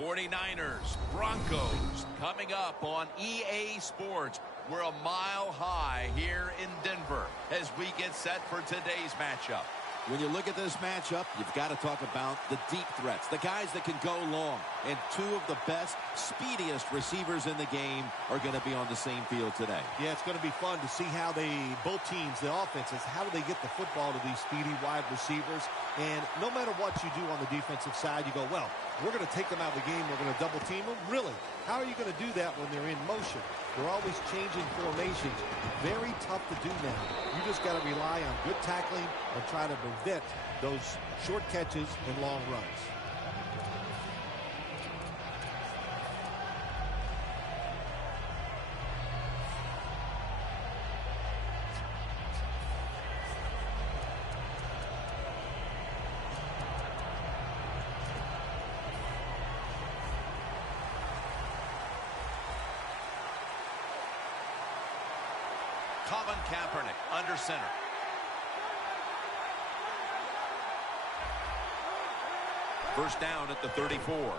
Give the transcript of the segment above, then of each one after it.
49ers, Broncos, coming up on EA Sports. We're a mile high here in Denver as we get set for today's matchup. When you look at this matchup, you've got to talk about the deep threats, the guys that can go long. And two of the best, speediest receivers in the game are going to be on the same field today. Yeah, it's going to be fun to see how both teams, the offenses, how do they get the football to these speedy wide receivers. And no matter what you do on the defensive side, you go, well, we're going to take them out of the game. We're going to double team them. Really? How are you going to do that when they're in motion? They're always changing formations. Very tough to do now. You just got to rely on good tackling and try to prevent those short catches and long runs. Kaepernick under center. First down at the 34.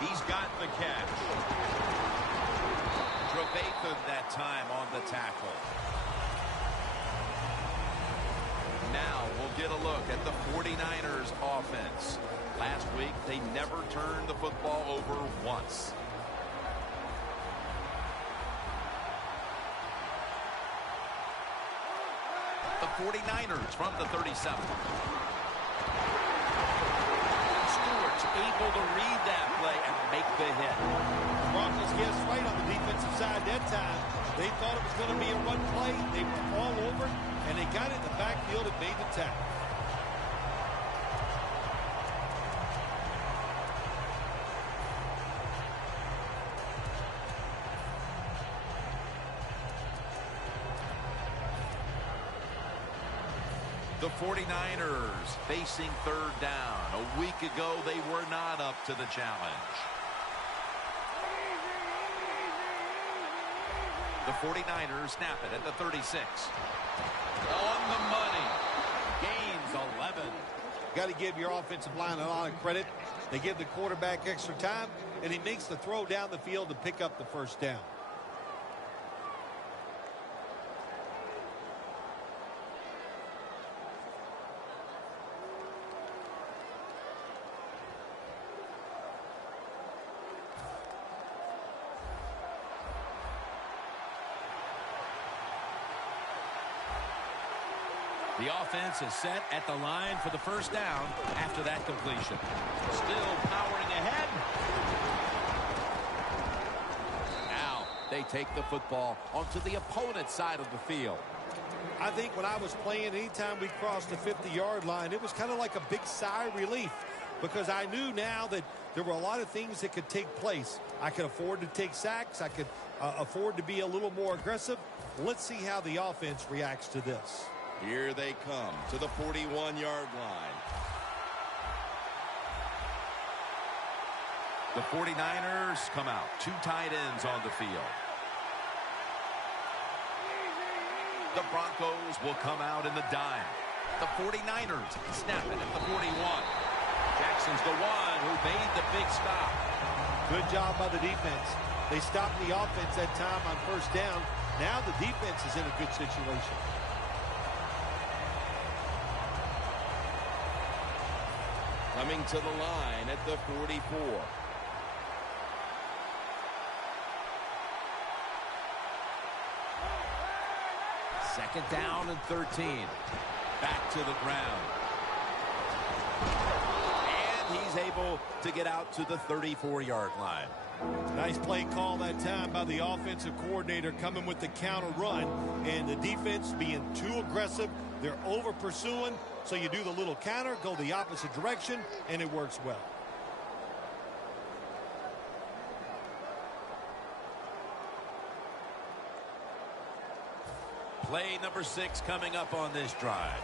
He's got the catch. Trevathan that time on the tackle. Now we'll get a look at the 49ers offense. Last week, they never turned the football over once. The 49ers from the 37. Stewart's able to read that play and make the hit. The Broncos guessed right on the defensive side that time. They thought it was going to be a run play. They were all over it, and they got it in the backfield and made the tackle. The 49ers facing third down. A week ago, they were not up to the challenge. The 49ers snap it at the 36. On the money. Gains 11. Got to give your offensive line a lot of credit. They give the quarterback extra time, and he makes the throw down the field to pick up the first down. The offense is set at the line for the first down after that completion. Still powering ahead. Now they take the football onto the opponent's side of the field. I think when I was playing, anytime we crossed the 50-yard line, it was kind of like a big sigh of relief because I knew now that there were a lot of things that could take place. I could afford to take sacks. I could afford to be a little more aggressive. Let's see how the offense reacts to this. Here they come to the 41-yard line. The 49ers come out. Two tight ends on the field. The Broncos will come out in the dime. The 49ers snap it at the 41. Jackson's the one who made the big stop. Good job by the defense. They stopped the offense that time on first down. Now the defense is in a good situation. Coming to the line at the 44. Second down and 13. Back to the ground. And he's able to get out to the 34-yard line. Nice play call that time by the offensive coordinator coming with the counter run. And the defense being too aggressive. They're over pursuing. So you do the little counter, go the opposite direction, and it works well. Play number 6 coming up on this drive.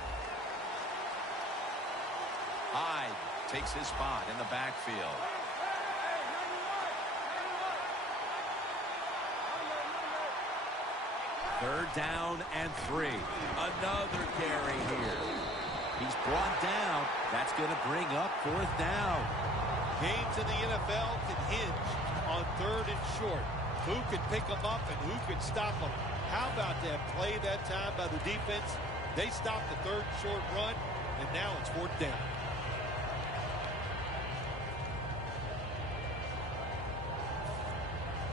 Hyde takes his spot in the backfield. Third down and 3. Another carry here. He's brought down. That's going to bring up fourth down. Games in the NFL can hinge on 3rd and short. Who can pick them up and who can stop them? How about that play that time by the defense? They stopped the 3rd and short run, and now it's 4th down.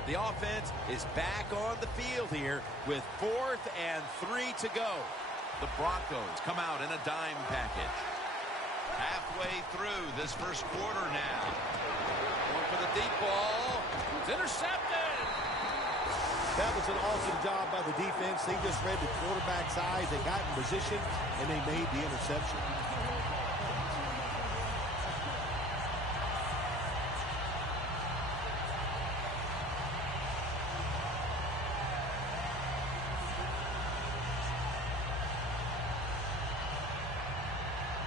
The offense is back on the field here with 4th and 3 to go. The Broncos come out in a dime package. Halfway through this first quarter now. Going for the deep ball. It's intercepted. That was an awesome job by the defense. They just read the quarterback's eyes. They got in position, and they made the interception.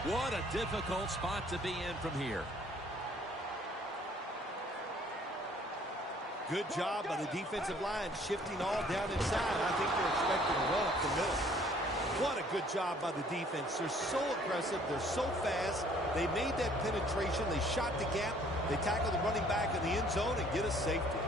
What a difficult spot to be in from here. Good job by the defensive line shifting all down inside. I think they're expecting a run up the middle. What a good job by the defense. They're so aggressive. They're so fast. They made that penetration. They shot the gap. They tackled the running back in the end zone and get a safety.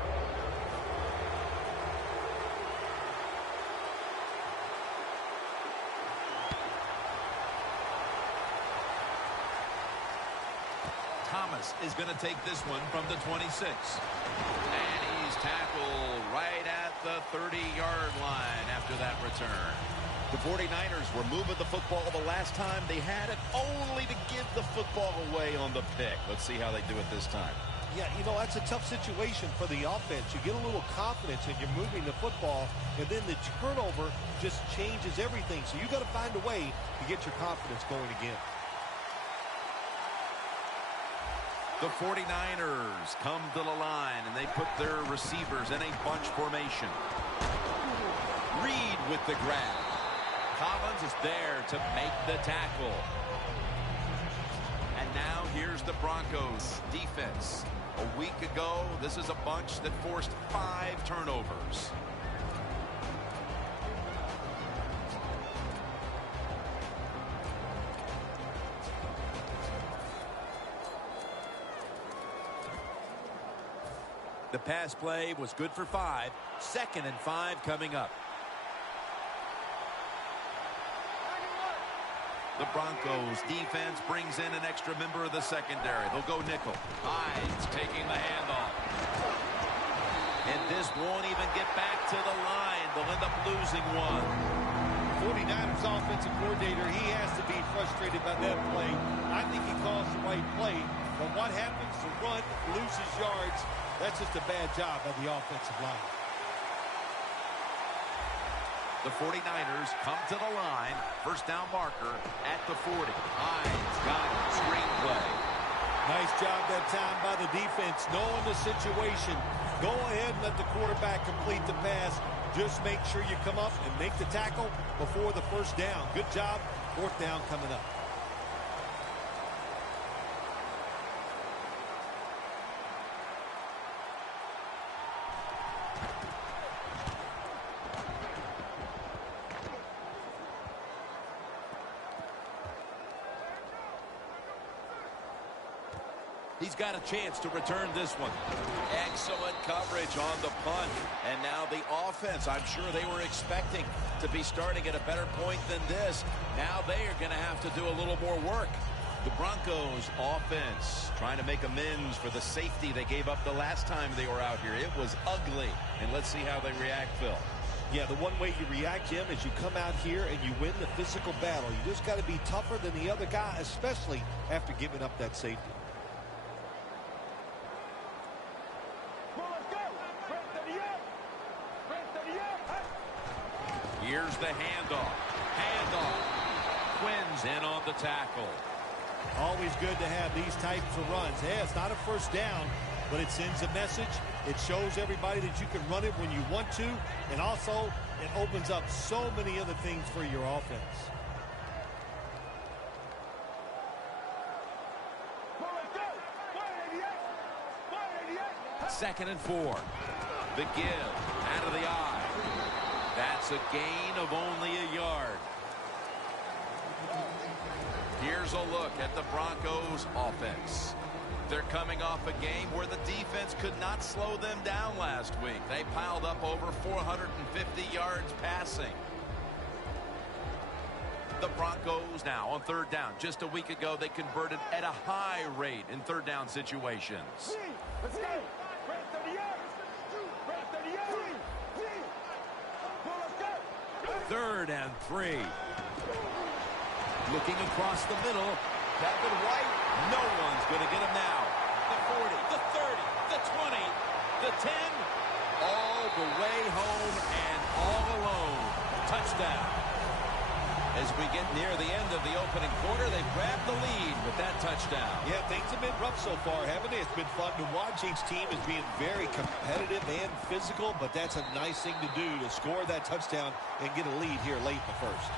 Thomas is going to take this one from the 26. And he's tackled right at the 30-yard line after that return. The 49ers were moving the football the last time they had it, only to give the football away on the pick. Let's see how they do it this time. Yeah, you know, that's a tough situation for the offense. You get a little confidence and you're moving the football, and then the turnover just changes everything. So you got to find a way to get your confidence going again. The 49ers come to the line, and they put their receivers in a bunch formation. Reed with the grab. Collins is there to make the tackle. And now here's the Broncos defense. A week ago, this is a bunch that forced 5 turnovers. The pass play was good for 5. 2nd and 5 coming up. The Broncos defense brings in an extra member of the secondary. They'll go nickel. Hyde's taking the handoff. And this won't even get back to the line. They'll end up losing one. 49ers offensive coordinator, he has to be frustrated by that play. I think he calls the right play, but what happens? The run loses yards. That's just a bad job by the offensive line. The 49ers come to the line. First down marker at the 40. Hyde's got it. Screenplay. Nice job that time by the defense. Knowing the situation. Go ahead and let the quarterback complete the pass. Just make sure you come up and make the tackle before the first down. Good job. 4th down coming up. He's got a chance to return this one. Excellent coverage on the punt. And now the offense, I'm sure they were expecting to be starting at a better point than this. Now they are going to have to do a little more work. The Broncos offense trying to make amends for the safety they gave up the last time they were out here. It was ugly. And let's see how they react, Phil. Yeah, the one way you react, Jim, is you come out here and you win the physical battle. You just got to be tougher than the other guy, especially after giving up that safety. Here's the handoff. Quinn's in on the tackle. Always good to have these types of runs. Yeah, it's not a first down, but it sends a message. It shows everybody that you can run it when you want to, and also it opens up so many other things for your offense. Second and 4. The give out of the eye. That's a gain of only a yard. Here's a look at the Broncos offense. They're coming off a game where the defense could not slow them down last week. They piled up over 450 yards passing. The Broncos now on third down. Just a week ago, they converted at a high rate in third down situations. Let's go. 30 yards. 3rd and 3. Looking across the middle. Kevin White. No one's going to get him now. The 40, the 30, the 20, the 10. All the way home and all alone. Touchdown. As we get near the end of the opening quarter, they've grabbed the lead with that touchdown. Yeah, things have been rough so far, haven't they? It's been fun to watch. Each team is being very competitive and physical, but that's a nice thing to do, to score that touchdown and get a lead here late in the first.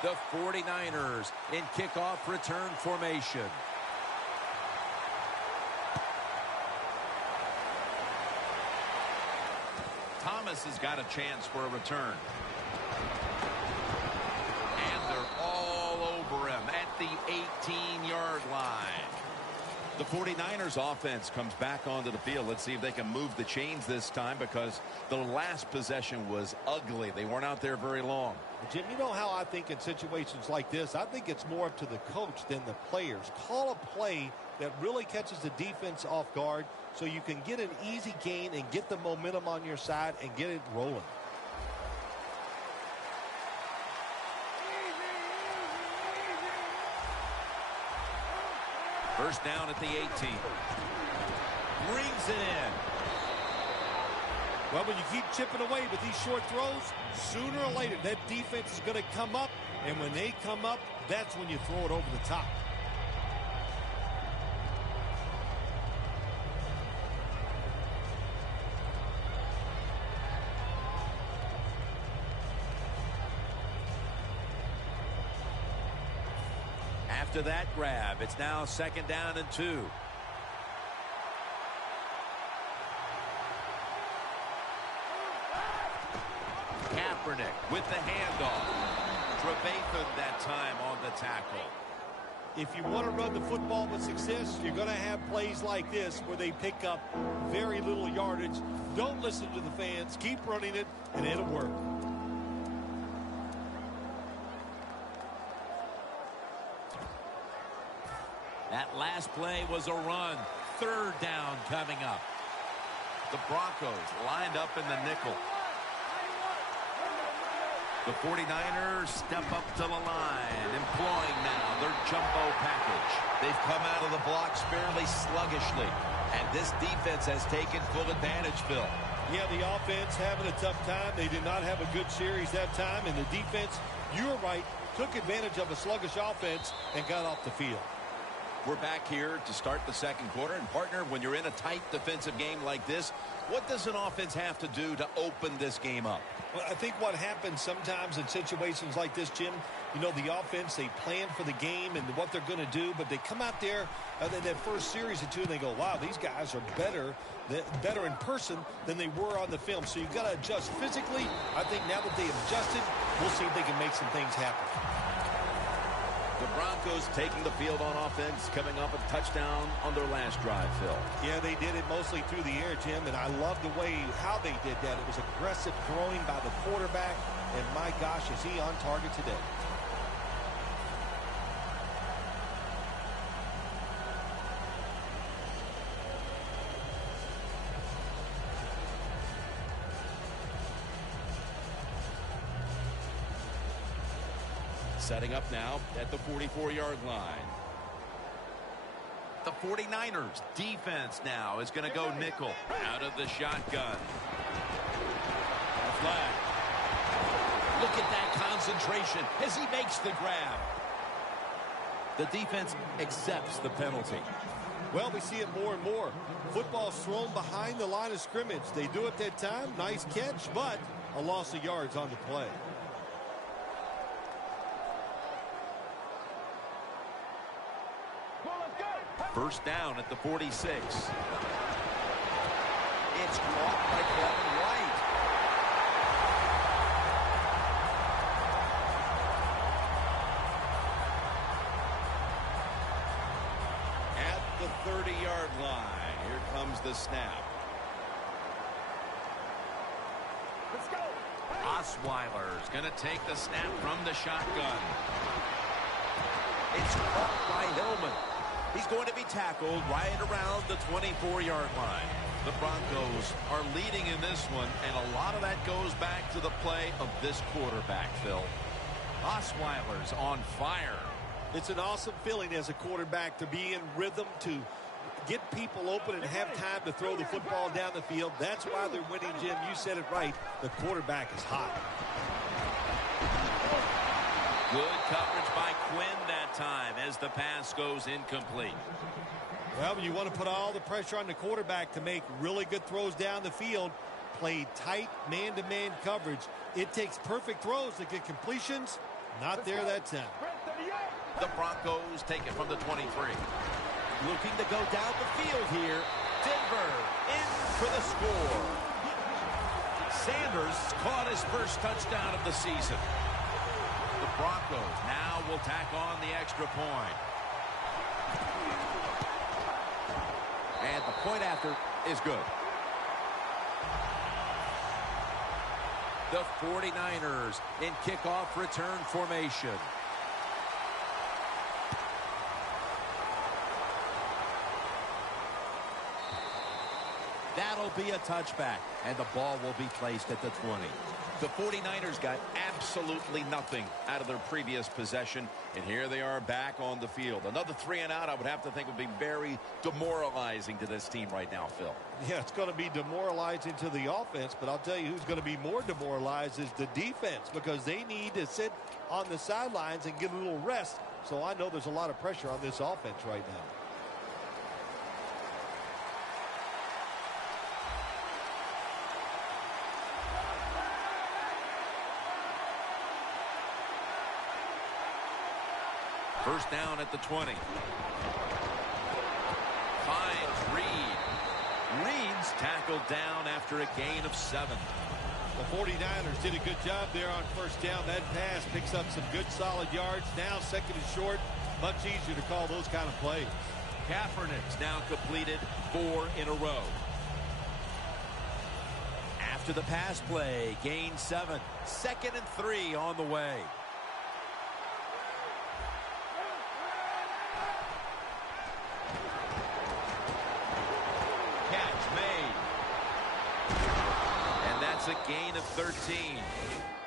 The 49ers in kickoff return formation. Thomas has got a chance for a return. And they're all over him at the 18-yard line. The 49ers offense comes back onto the field. Let's see if they can move the chains this time, because the last possession was ugly. They weren't out there very long. Jim, you know how I think in situations like this, I think it's more up to the coach than the players. Call a play that really catches the defense off guard so you can get an easy gain and get the momentum on your side and get it rolling. First down at the 18. Brings it in. Well, when you keep chipping away with these short throws, sooner or later that defense is going to come up, and when they come up, that's when you throw it over the top. After that grab, it's now 2nd down and 2. Kaepernick with the handoff. Trevathan that time on the tackle. If you want to run the football with success, you're going to have plays like this where they pick up very little yardage. Don't listen to the fans. Keep running it, and it'll work. That last play was a run. 3rd down coming up. The Broncos lined up in the nickel. The 49ers step up to the line, employing now their jumbo package. They've come out of the blocks fairly sluggishly, and this defense has taken full advantage, Phil. Yeah, the offense having a tough time. They did not have a good series that time, and the defense, you were right, took advantage of a sluggish offense and got off the field. We're back here to start the 2nd quarter. And, partner, when you're in a tight defensive game like this, what does an offense have to do to open this game up? Well, I think what happens sometimes in situations like this, Jim, you know, the offense, they plan for the game and what they're going to do, but they come out there in that first series or two and they go, wow, these guys are better in person than they were on the film. So you've got to adjust physically. I think now that they've adjusted, we'll see if they can make some things happen. The Broncos taking the field on offense, coming up a touchdown on their last drive, Phil. Yeah, they did it mostly through the air, Jim, and I love the way how they did that. It was aggressive throwing by the quarterback, and my gosh, is he on target today. Setting up now at the 44-yard line. The 49ers defense now is going to go nickel out of the shotgun. Flag. Look at that concentration as he makes the grab. The defense accepts the penalty. Well, we see it more and more. Football's thrown behind the line of scrimmage. They do it that time. Nice catch, but a loss of yards on the play. First down at the 46. It's caught by Kevin White. 30-yard line. Here comes the snap. Let's go. Osweiler's going to take the snap from the shotgun. It's caught by Hillman. He's going to be tackled right around the 24-yard line. The Broncos are leading in this one, and a lot of that goes back to the play of this quarterback, Phil. Osweiler's on fire. It's an awesome feeling as a quarterback to be in rhythm, to get people open and have time to throw the football down the field. That's why they're winning, Jim. You said it right. The quarterback is hot. Good coverage by Quinn that time as the pass goes incomplete. Well, you want to put all the pressure on the quarterback to make really good throws down the field. Play tight man-to-man coverage. It takes perfect throws to get completions. Not there that time. The Broncos take it from the 23. Looking to go down the field here. Denver in for the score. Sanders caught his first touchdown of the season. The Broncos now will tack on the extra point. And the point after is good. The 49ers in kickoff return formation. That'll be a touchback, and the ball will be placed at the 20. The 49ers got absolutely nothing out of their previous possession, and here they are back on the field. Another 3 and out, I would have to think, would be very demoralizing to this team right now, Phil. Yeah, it's going to be demoralizing to the offense, but I'll tell you who's going to be more demoralized is the defense, because they need to sit on the sidelines and get a little rest. So I know there's a lot of pressure on this offense right now. First down at the 20. Finds Reed. Reed's tackled down after a gain of 7. The 49ers did a good job there on first down. That pass picks up some good solid yards. Now second and short. Much easier to call those kind of plays. Kaepernick's now completed 4 in a row. After the pass play, gain 7. Second and 3 on the way. A gain of 13.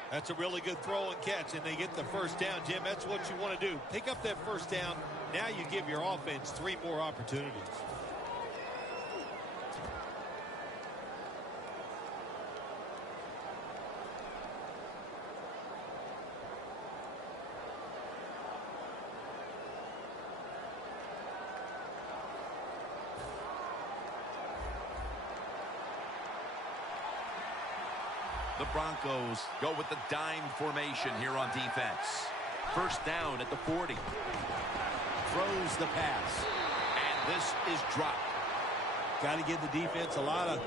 That's a really good throw and catch, and they get the first down, Jim. That's what you want to do. Pick up that first down. Now you give your offense 3 more opportunities. The Broncos go with the dime formation here on defense. First down at the 40. Throws the pass. And this is dropped. Got to give the defense a lot of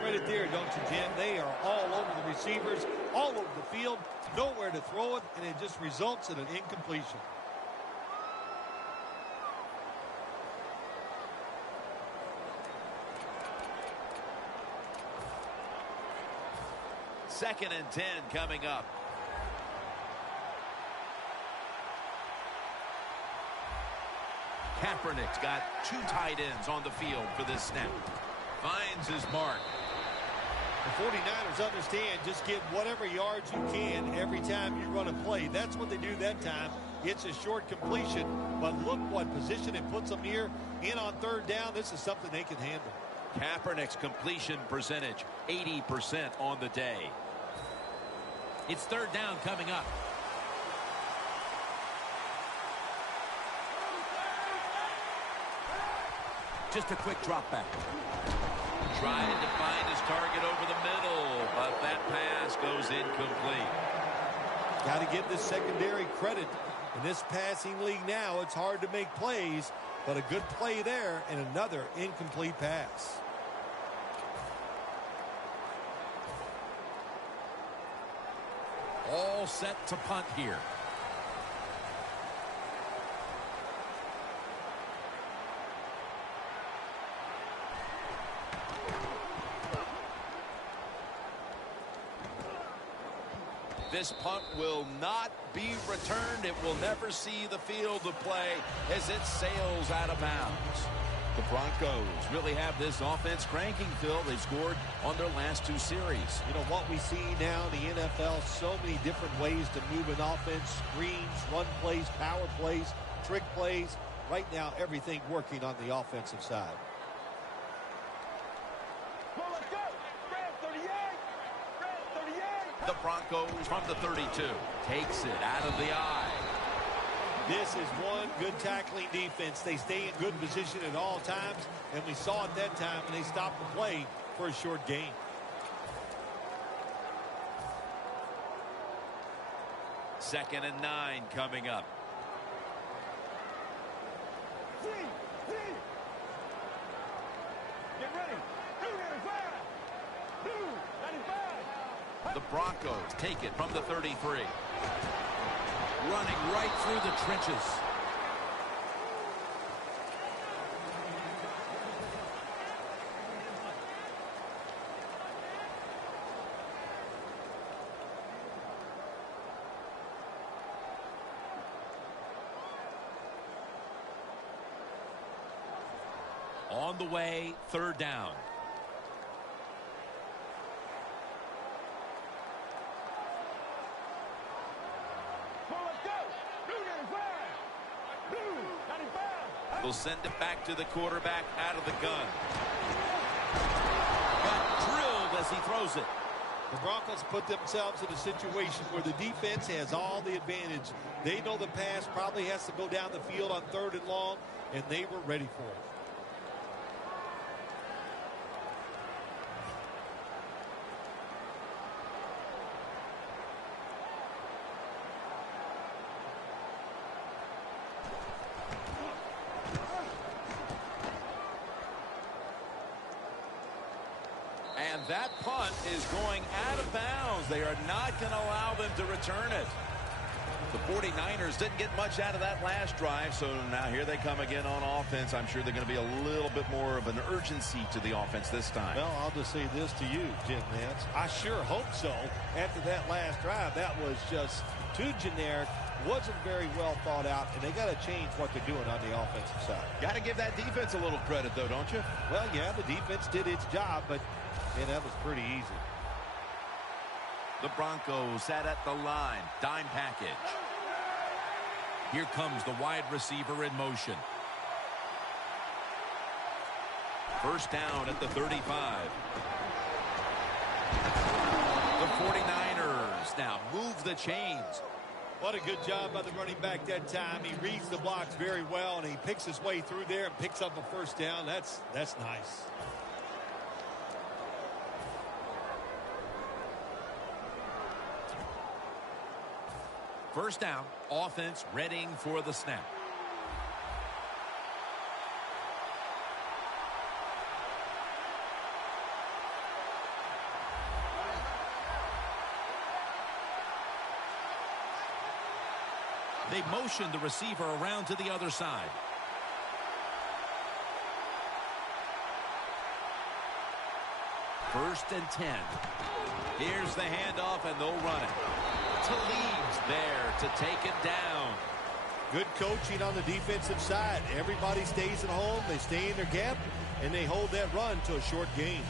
credit there, don't you, Jim? They are all over the receivers, all over the field, nowhere to throw it, and it just results in an incompletion. Second and 10 coming up. Kaepernick's got 2 tight ends on the field for this snap. Finds his mark. The 49ers understand just get whatever yards you can every time you run a play. That's what they do that time. It's a short completion, but look what position it puts them here. In on third down, this is something they can handle. Kaepernick's completion percentage, 80% on the day. It's third down coming up. Just a quick drop back. Trying to find his target over the middle, but that pass goes incomplete. Got to give this secondary credit. In this passing league now, it's hard to make plays, but a good play there and another incomplete pass. All set to punt here. This punt will not be returned. It will never see the field of play as it sails out of bounds. The Broncos really have this offense cranking, Phil. They've scored on their last 2 series. You know what we see now in the NFL, so many different ways to move an offense, screens, run plays, power plays, trick plays. Right now, everything working on the offensive side. Well, let's go. Red 38. Red 38. The Broncos from the 32 takes it out of the eye. This is one good tackling defense. They stay in good position at all times, and we saw it that time when they stopped the play for a short gain. Second and 9 coming up. Get ready. Blue 95. Blue 95. The Broncos take it from the 33. Running right through the trenches. On the way, 3rd down. They'll send it back to the quarterback out of the gun. Got drilled as he throws it. The Broncos put themselves in a situation where the defense has all the advantage. They know the pass probably has to go down the field on 3rd and long, and they were ready for it. And that punt is going out of bounds. They are not going to allow them to return it. The 49ers didn't get much out of that last drive, so now here they come again on offense. I'm sure they're going to be a little bit more of an urgency to the offense this time. Well, I'll just say this to you, Jim Nance. I sure hope so. After that last drive, that was just too generic, wasn't very well thought out, and they got to change what they're doing on the offensive side. Got to give that defense a little credit, though, don't you? Well, yeah, the defense did its job, but man, that was pretty easy. The Broncos sat at the line. Dime package. Here comes the wide receiver in motion. 1st down at the 35. The 49ers now move the chains. What a good job by the running back that time. He reads the blocks very well, and he picks his way through there and picks up a 1st down. That's nice. First down, offense readying for the snap. They motion the receiver around to the other side. First and 10. Here's the handoff, and they'll run it. Talib's there to take it down. Good coaching on the defensive side. Everybody stays at home. They stay in their gap, and they hold that run to a short gain.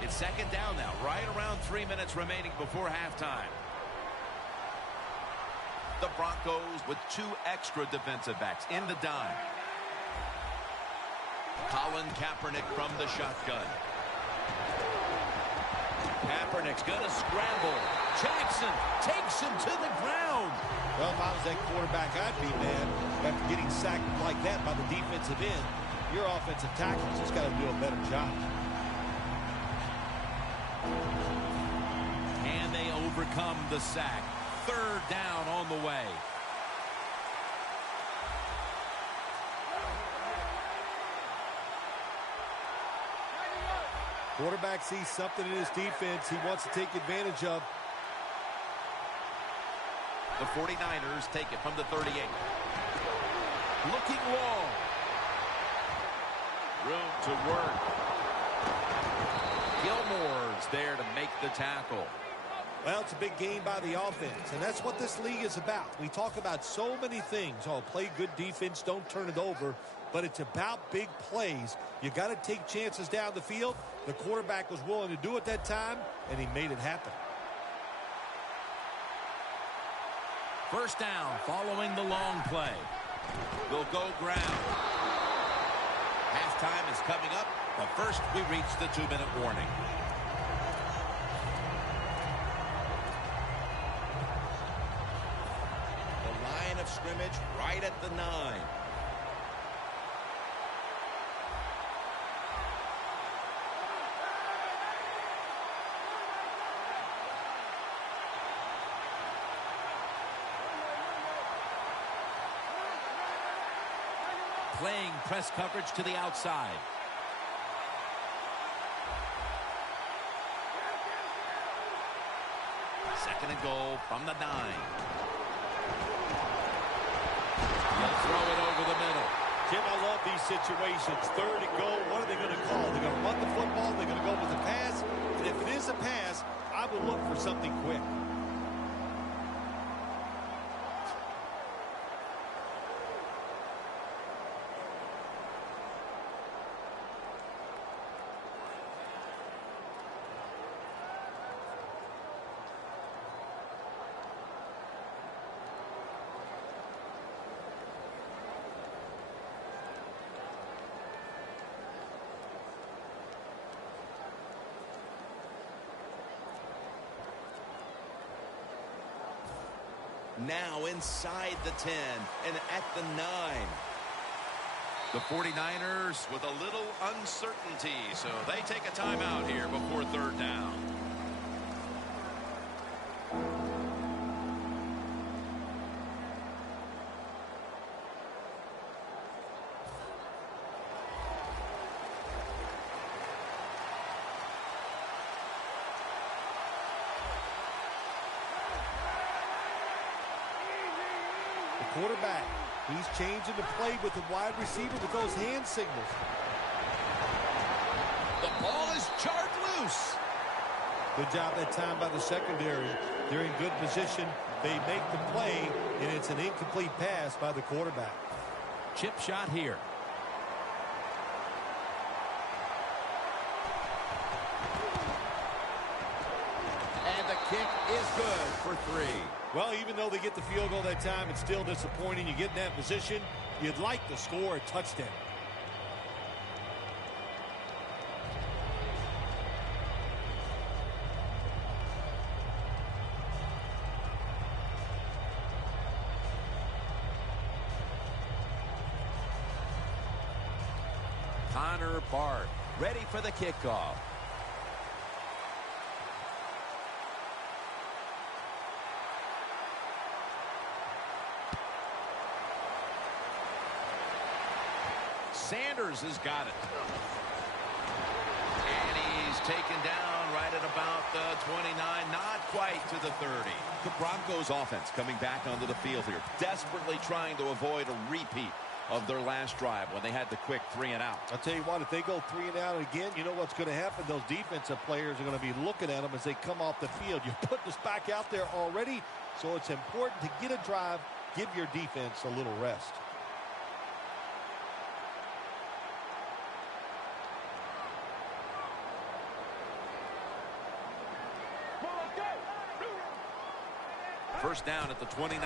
It's second down now, right around 3 minutes remaining before halftime. The Broncos with 2 extra defensive backs in the dime. Colin Kaepernick from the shotgun. Kaepernick's going to scramble. Jackson takes him to the ground. Well, if I was that quarterback, I'd be mad after getting sacked like that by the defensive end. Your offensive tackle's just got to do a better job. And they overcome the sack. 3rd down on the way. Quarterback sees something in his defense he wants to take advantage of. The 49ers take it from the 38. Looking long. Room to work. Gilmore's there to make the tackle. Well, it's a big game by the offense, and that's what this league is about. We talk about so many things. Oh, play good defense, don't turn it over. But it's about big plays. You got to take chances down the field. The quarterback was willing to do it that time, and he made it happen. First down following the long play. They'll go ground. Halftime is coming up, but first we reach the 2-minute warning. Of scrimmage right at the 9. Playing press coverage to the outside. Second and goal from the 9. They'll throw it over the middle. Jim, I love these situations. Third and goal. What are they going to call? They're going to run the football. They're going to go with a pass. And if it is a pass, I would look for something quick. Now inside the 10 and at the 9. The 49ers with a little uncertainty, so they take a timeout here before third down. Quarterback, he's changing the play with the wide receiver with those hand signals. The ball is charged loose. Good job that time by the secondary. They're in good position. They make the play, and it's an incomplete pass by the quarterback. Chip shot here. And the kick is good for 3. Well, even though they get the field goal that time, it's still disappointing. You get in that position, you'd like to score a touchdown. Connor Bart ready for the kickoff. Sanders has got it. And he's taken down right at about the 29, not quite to the 30. The Broncos offense coming back onto the field here, desperately trying to avoid a repeat of their last drive when they had the quick 3 and out. I'll tell you what, if they go 3 and out again, you know what's going to happen? Those defensive players are going to be looking at them as they come off the field. You're putting us back out there already, so it's important to get a drive, give your defense a little rest. First down at the 29.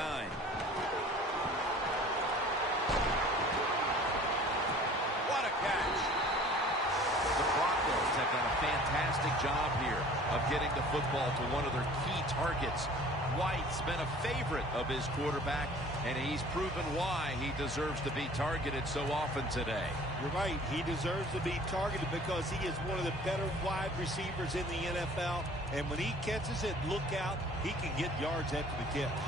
What a catch. The Broncos have done a fantastic job here of getting the football to one of their key targets. White's been a favorite of his quarterback, and he's proven why he deserves to be targeted so often today. You're right. He deserves to be targeted because he is one of the better wide receivers in the NFL. And when he catches it, look out. He can get yards after the catch.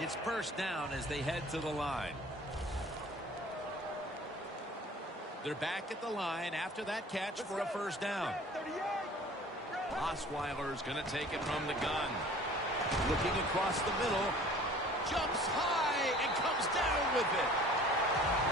It's first down as they head to the line. They're back at the line after that catch for a first down. Osweiler's going to take it from the gun. Looking across the middle. Jumps high and comes down with it.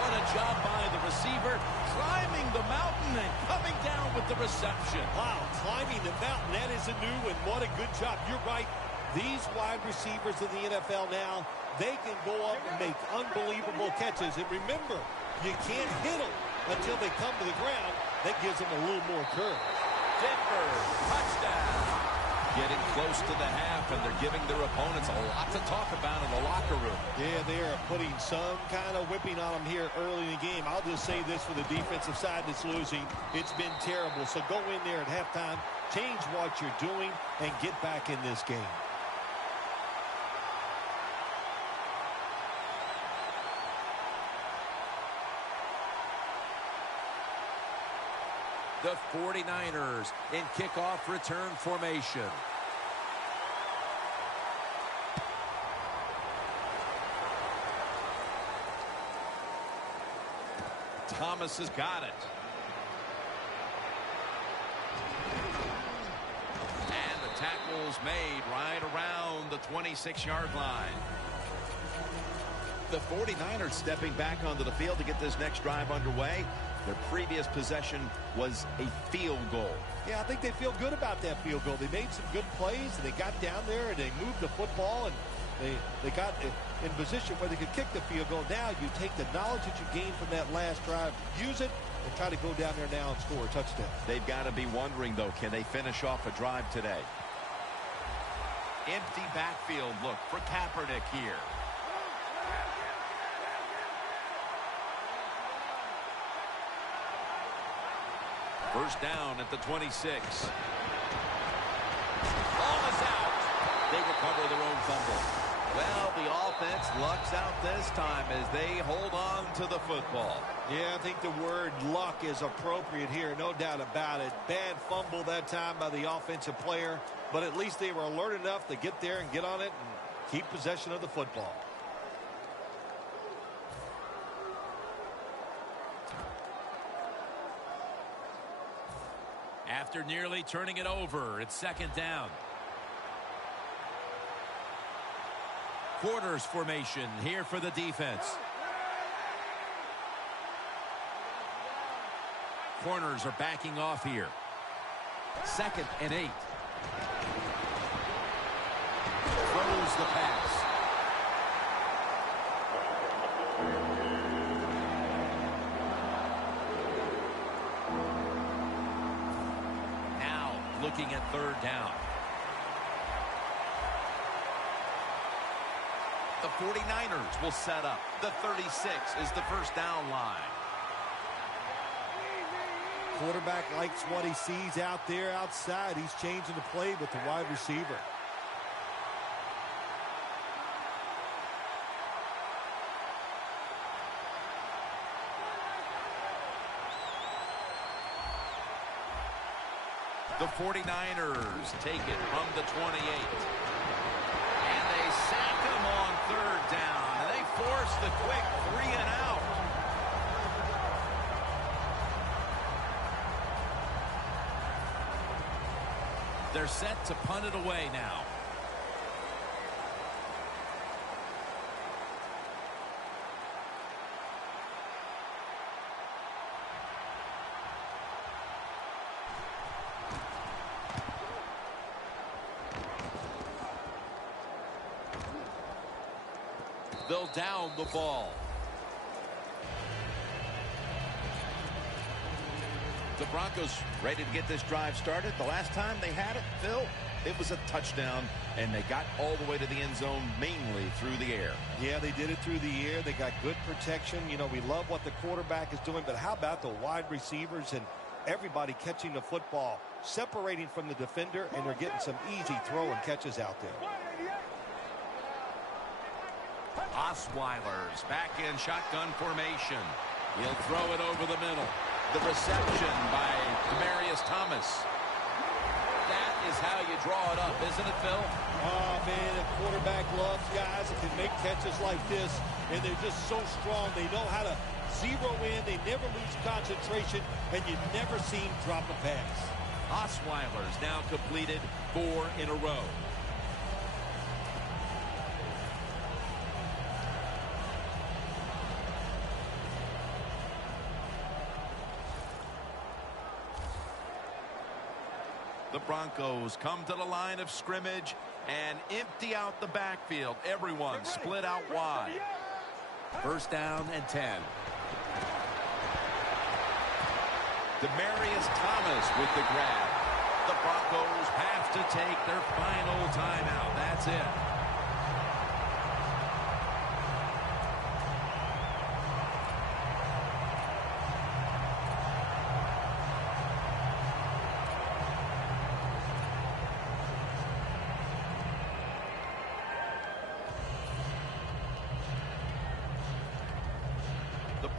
What a job by the receiver. Climbing the mountain and coming down with the reception. Wow, climbing the mountain. That is a new and what a good job. You're right. These wide receivers in the NFL now, they can go up and make unbelievable catches. And remember, you can't hit them until they come to the ground. That gives them a little more curve. Denver, touchdown. Getting close to the half, and they're giving their opponents a lot to talk about in the locker room. Yeah, they are putting some kind of whipping on them here early in the game. I'll just say this for the defensive side that's losing. It's been terrible. So go in there at halftime, change what you're doing, and get back in this game. The 49ers in kickoff return formation. Thomas has got it. And the tackle's made right around the 26-yard line. The 49ers stepping back onto the field to get this next drive underway. Their previous possession was a field goal. Yeah, I think they feel good about that field goal. They made some good plays, and they got down there, and they moved the football, and they got in position where they could kick the field goal. Now you take the knowledge that you gained from that last drive, use it, and try to go down there now and score a touchdown. They've got to be wondering, though, can they finish off a drive today? Empty backfield look for Kaepernick here. First down at the 26. Ball is out. They recover their own fumble. Well, the offense lucks out this time as they hold on to the football. Yeah, I think the word luck is appropriate here, no doubt about it. Bad fumble that time by the offensive player, but at least they were alert enough to get there and get on it and keep possession of the football. After nearly turning it over, it's second down. Quarters formation here for the defense. Corners are backing off here. 2nd and 8. Throws the pass. Looking at third down. The 49ers will set up. The 36 is the first down line. Quarterback likes what he sees out there outside. He's changing the play with the wide receiver. The 49ers take it from the 28. And they sack him on third down. And they force the quick 3 and out. They're set to punt it away now. They'll down the ball. The Broncos ready to get this drive started. The last time they had it, Phil, it was a touchdown, and they got all the way to the end zone mainly through the air. Yeah, they did it through the air. They got good protection. You know, we love what the quarterback is doing, but how about the wide receivers and everybody catching the football, separating from the defender, and they're getting some easy throw and catches out there. Osweiler's back in shotgun formation. He'll throw it over the middle. The reception by Demaryius Thomas. That is how you draw it up, isn't it, Phil? Oh, man, a quarterback loves guys that can make catches like this, and they're just so strong. They know how to zero in. They never lose concentration, and you never see him drop a pass. Osweiler's now completed 4 in a row. The Broncos come to the line of scrimmage and empty out the backfield. Everyone split out wide. First down and 10. Demaryius Thomas with the grab. The Broncos have to take their final timeout. That's it.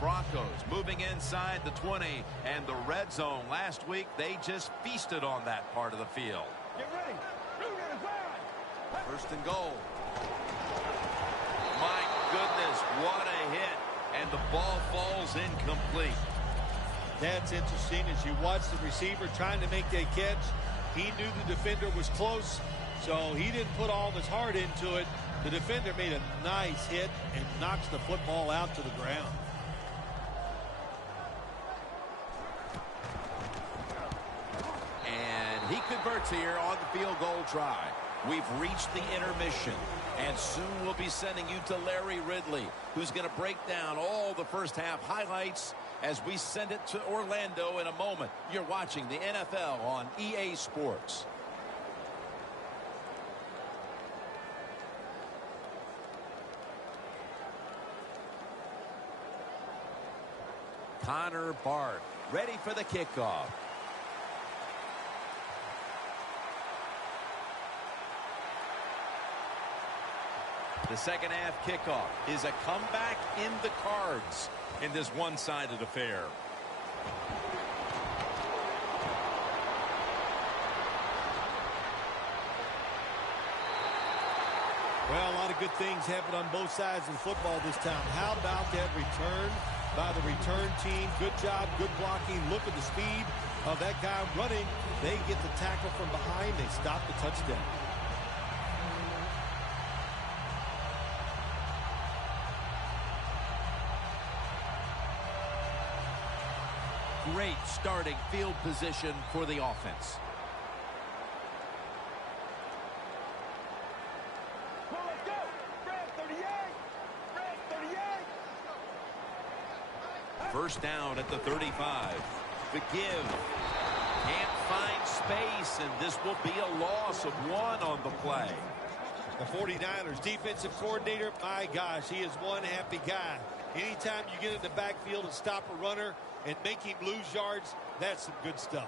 Broncos moving inside the 20 and the red zone. Last week they just feasted on that part of the field. Get ready. First and goal. My goodness, what a hit. And the ball falls incomplete. That's interesting. As you watch the receiver trying to make that catch, he knew the defender was close, so he didn't put all of his heart into it. The defender made a nice hit and knocks the football out to the ground. He converts here on the field goal try. We've reached the intermission, and soon we'll be sending you to Larry Ridley, who's going to break down all the first half highlights as we send it to Orlando in a moment. You're watching the NFL on EA Sports. Connor Bart ready for the kickoff. The second half kickoff is a comeback in the cards in this one-sided affair. Well, a lot of good things happen on both sides of the football this time. How about that return by the return team? Good job, good blocking. Look at the speed of that guy running. They get the tackle from behind. They stop the touchdown. Great starting field position for the offense. Well, let's go. Red 38. Red 38. First down at the 35. The give. Can't find space, and this will be a loss of 1 on the play. The 49ers defensive coordinator, my gosh, he is one happy guy. Anytime you get in the backfield and stop a runner and make him lose yards, that's some good stuff.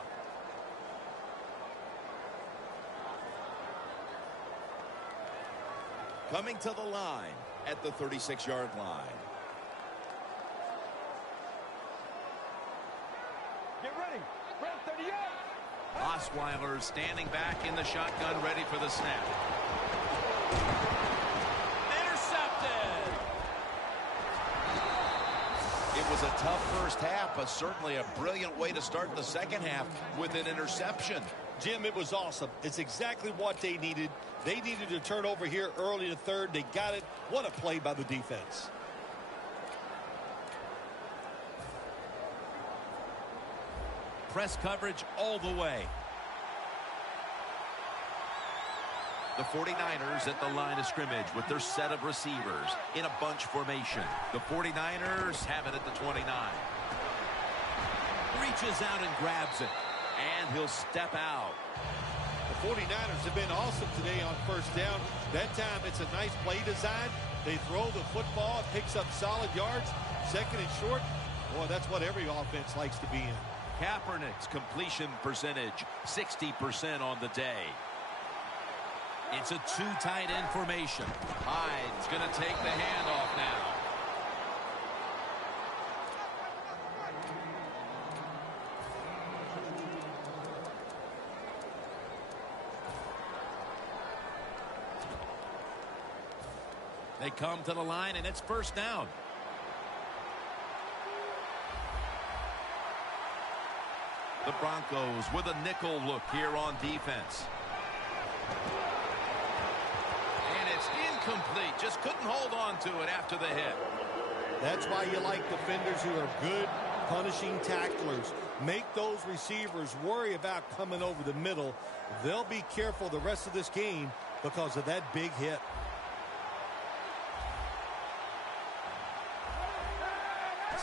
Coming to the line at the 36-yard line. Get ready. Red 38. Osweiler standing back in the shotgun, ready for the snap. Intercepted. It was a tough first half, but certainly a brilliant way to start the second half with an interception. Jim, it was awesome. It's exactly what they needed. They needed to turn over here early in the third. They got it. What a play by the defense. Press coverage all the way. The 49ers at the line of scrimmage with their set of receivers in a bunch formation. The 49ers have it at the 29. Reaches out and grabs it. And he'll step out. The 49ers have been awesome today on first down. That time it's a nice play design. They throw the football, it picks up solid yards. Second and short, boy, that's what every offense likes to be in. Kaepernick's completion percentage, 60% on the day. It's a too tight end formation. Hyde's going to take the handoff now. They come to the line, and it's first down. The Broncos with a nickel look here on defense. And it's incomplete. Just couldn't hold on to it after the hit. That's why you like defenders who are good punishing tacklers. Make those receivers worry about coming over the middle. They'll be careful the rest of this game because of that big hit.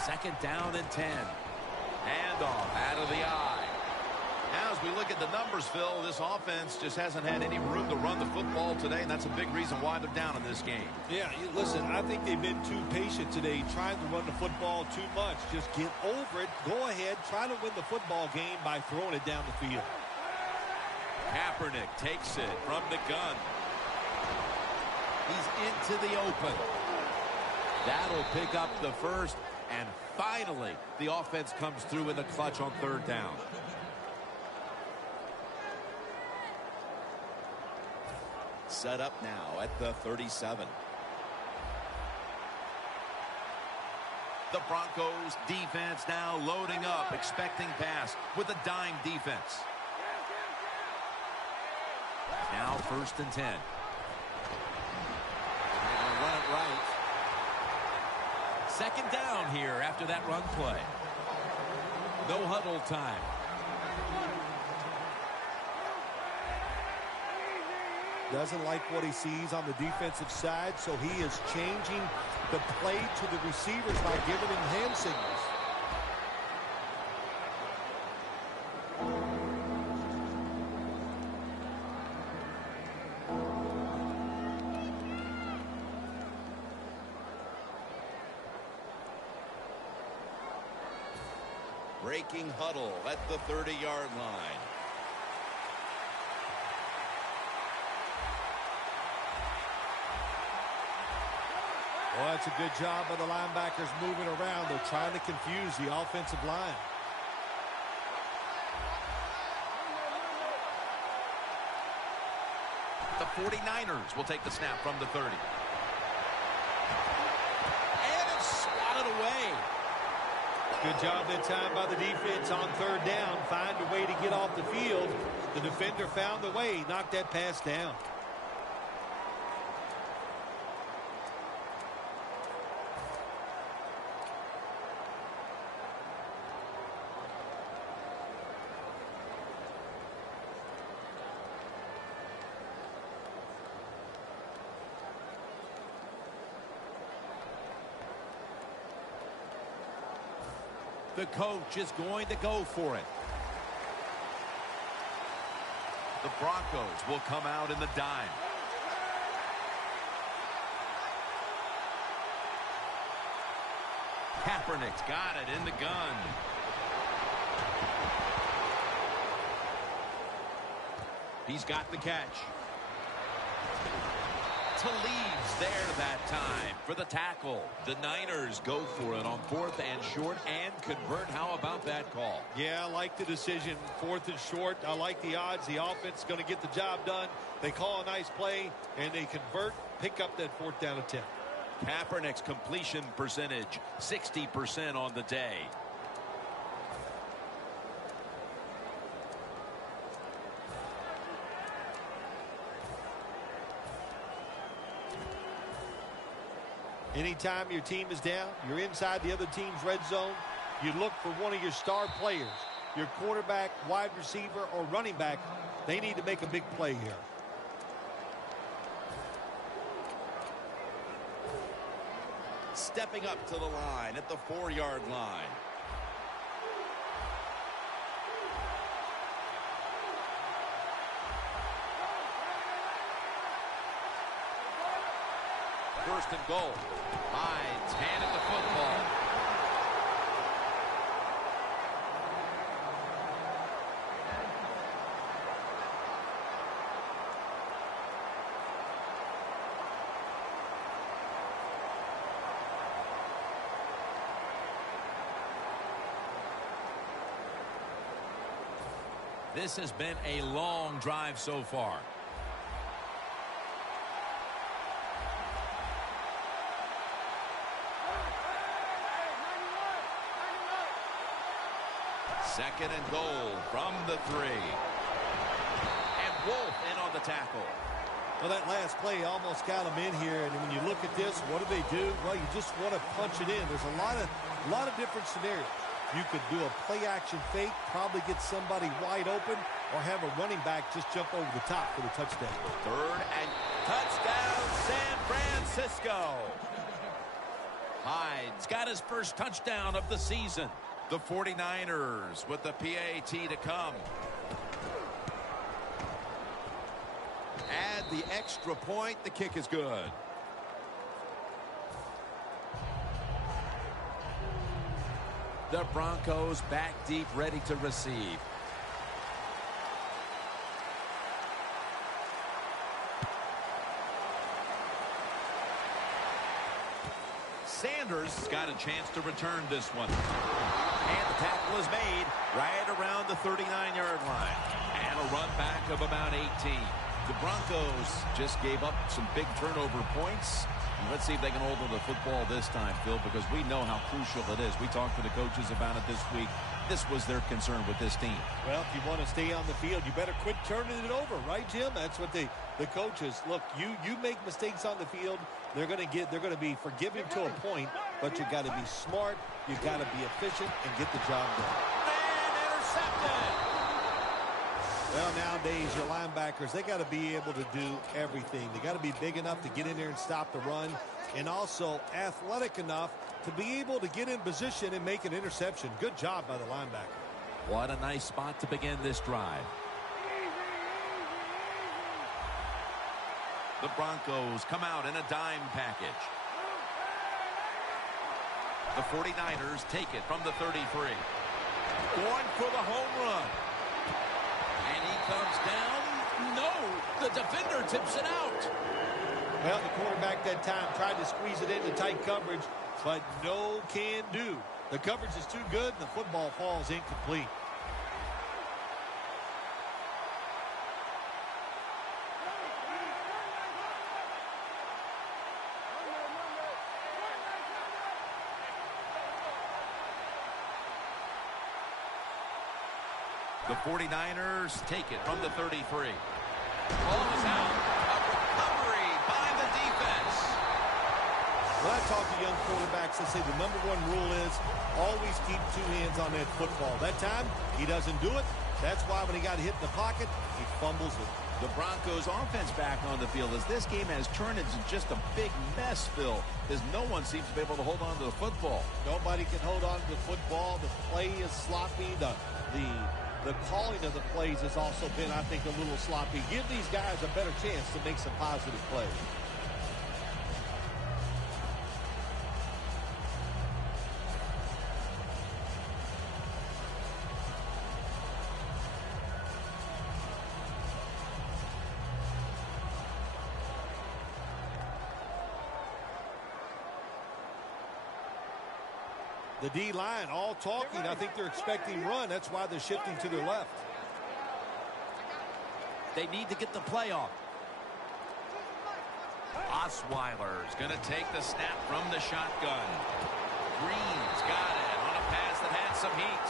Second down and 10. Handoff out of the eye. Now as we look at the numbers, Phil, this offense just hasn't had any room to run the football today, and that's a big reason why they're down in this game. Yeah, listen, I think they've been too patient today, trying to run the football too much. Just get over it. Go ahead, try to win the football game by throwing it down the field. Kaepernick takes it from the gun. He's into the open. That'll pick up the first, and finally the offense comes through in the clutch on third down. Set up now at the 37. The Broncos defense now loading up, expecting pass with a dime defense. Now first and 10. They're going to run it right. Second down here after that run play. No huddle time. Doesn't like what he sees on the defensive side, so he is changing the play to the receivers by giving him hand signals. Breaking huddle at the 30-yard line. Well, that's a good job by the linebackers moving around. They're trying to confuse the offensive line. The 49ers will take the snap from the 30. And it's swatted away. Good job that time by the defense on third down. Find a way to get off the field. The defender found the way, knocked that pass down. The coach is going to go for it. The Broncos will come out in the dime. Kaepernick's got it in the gun. He's got the catch. Leaves there that time for the tackle. The Niners go for it on fourth and short and convert. How about that call? Yeah, I like the decision. Fourth and short. I like the odds. The offense is going to get the job done. They call a nice play, and they convert, pick up that fourth down attempt. Kaepernick's completion percentage, 60% on the day. Anytime your team is down, you're inside the other team's red zone, you look for one of your star players, your quarterback, wide receiver, or running back. They need to make a big play here. Stepping up to the line at the 4-yard line. First and goal. Hides handed the football. This has been a long drive so far. Second and goal from the 3. And Wolf in on the tackle. Well, that last play almost got them in here. And when you look at this, what do? Well, you just want to punch it in. There's a lot of different scenarios. You could do a play-action fake, probably get somebody wide open, or have a running back just jump over the top for the touchdown. Third and touchdown, San Francisco. Hyde's got his first touchdown of the season. The 49ers with the PAT to come. Add the extra point. The kick is good. The Broncos back deep, ready to receive. Sanders has got a chance to return this one. And the tackle is made right around the 39-yard line. And a run back of about 18. The Broncos just gave up some big turnover points. And let's see if they can hold on to the football this time, Phil, because we know how crucial it is. We talked to the coaches about it this week. This was their concern with this team. Well, if you want to stay on the field, you better quit turning it over, right, Jim? That's what the coaches look. You make mistakes on the field, they're going to be forgiving to a point, but you got to be smart, you got to be efficient, and get the job done. And intercepted. Well, nowadays, your linebackers, they got to be able to do everything. They got to be big enough to get in there and stop the run, and also athletic enough to be able to get in position and make an interception. Good job by the linebacker. What a nice spot to begin this drive. The Broncos come out in a dime package. The 49ers take it from the 33. Going for the home run. And he comes down. No, the defender tips it out. Well, the quarterback that time tried to squeeze it into tight coverage, but no can do. The coverage is too good, and the football falls incomplete. The 49ers take it from the 33. Ball is out. A recovery by the defense. When I talk to young quarterbacks, I say the number one rule is always keep two hands on that football. That time, he doesn't do it. That's why when he got hit in the pocket, he fumbles it. The Broncos offense back on the field as this game has turned into just a big mess, Phil, as no one seems to be able to hold on to the football. Nobody can hold on to the football. The play is sloppy. The calling of the plays has also been, I think, a little sloppy. Give these guys a better chance to make some positive plays. The D-line all talking. I think they're expecting run. That's why they're shifting to their left. They need to get the play off. Osweiler's going to take the snap from the shotgun. Green's got it on a pass that had some heat.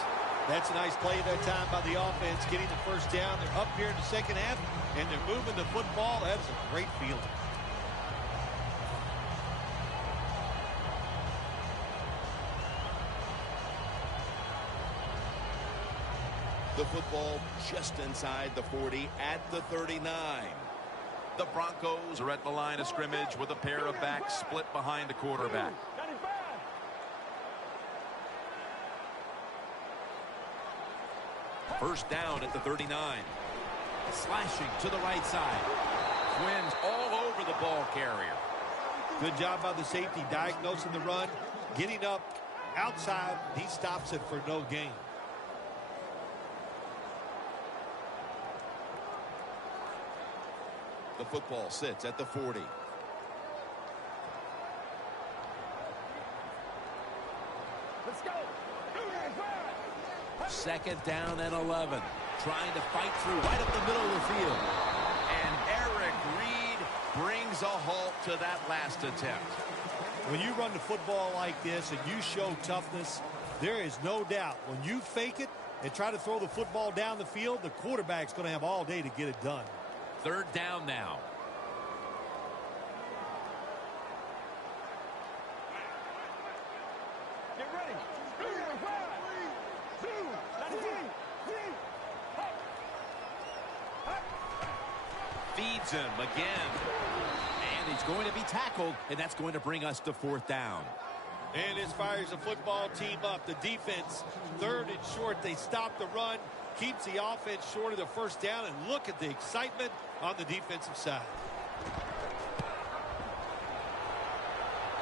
That's a nice play that time by the offense, getting the first down. They're up here in the second half, and they're moving the football. That is a great feeling. The football just inside the 40 at the 39. The Broncos are at the line of scrimmage with a pair of backs split behind the quarterback. First down at the 39. Slashing to the right side. Twins all over the ball carrier. Good job by the safety diagnosing the run, getting up outside. He stops it for no gain. The football sits at the 40. Let's go. Second down and 11. Trying to fight through right up the middle of the field. And Eric Reed brings a halt to that last attempt. When you run the football like this and you show toughness, there is no doubt when you fake it, and try to throw the football down the field, the quarterback's going to have all day to get it done. Third down now. Get ready. 3, 2, 3. Feeds him again. And he's going to be tackled, and that's going to bring us to fourth down. And this fires the football team up. The defense, third and short. They stop the run, keeps the offense short of the first down, and look at the excitement on the defensive side.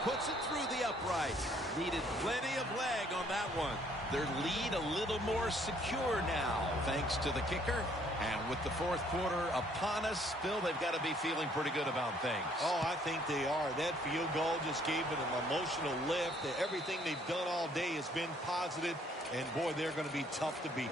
Puts it through the uprights. Needed plenty of leg on that one. Their lead a little more secure now, thanks to the kicker. And with the fourth quarter upon us, Phil, they've got to be feeling pretty good about things. Oh, I think they are. That field goal just gave it an emotional lift. Everything they've done all day has been positive, and boy, they're going to be tough to beat.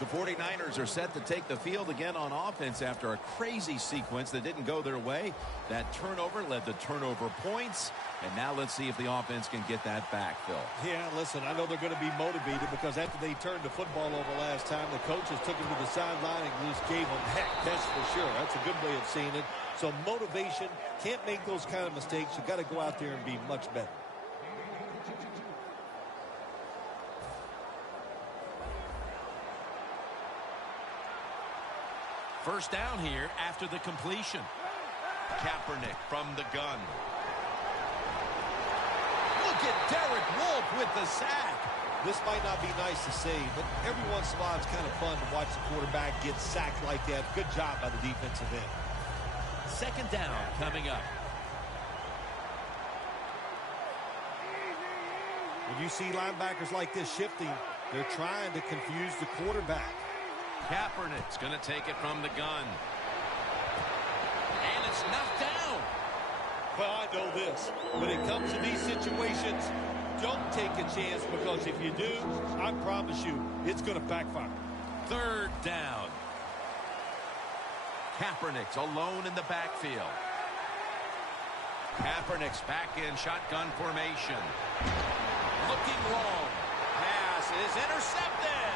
The 49ers are set to take the field again on offense after a crazy sequence that didn't go their way. That turnover led to turnover points. And now let's see if the offense can get that back, Phil. Yeah, listen, I know they're going to be motivated because after they turned the football over last time, the coaches took them to the sideline and just gave them heck. That's for sure. That's a good way of seeing it. So motivation, can't make those kind of mistakes. You got to go out there and be much better. First down here after the completion. Kaepernick from the gun. Look at Derek Wolfe with the sack. This might not be nice to say, but every once in a while it's kind of fun to watch the quarterback get sacked like that. Good job by the defensive end. Second down coming up. When you see linebackers like this shifting, they're trying to confuse the quarterback. Kaepernick's going to take it from the gun. And it's knocked down. Well, I know this. When it comes to these situations, don't take a chance, because if you do, I promise you, it's going to backfire. Third down. Kaepernick's alone in the backfield. Kaepernick's back in shotgun formation. Looking long. Pass is intercepted.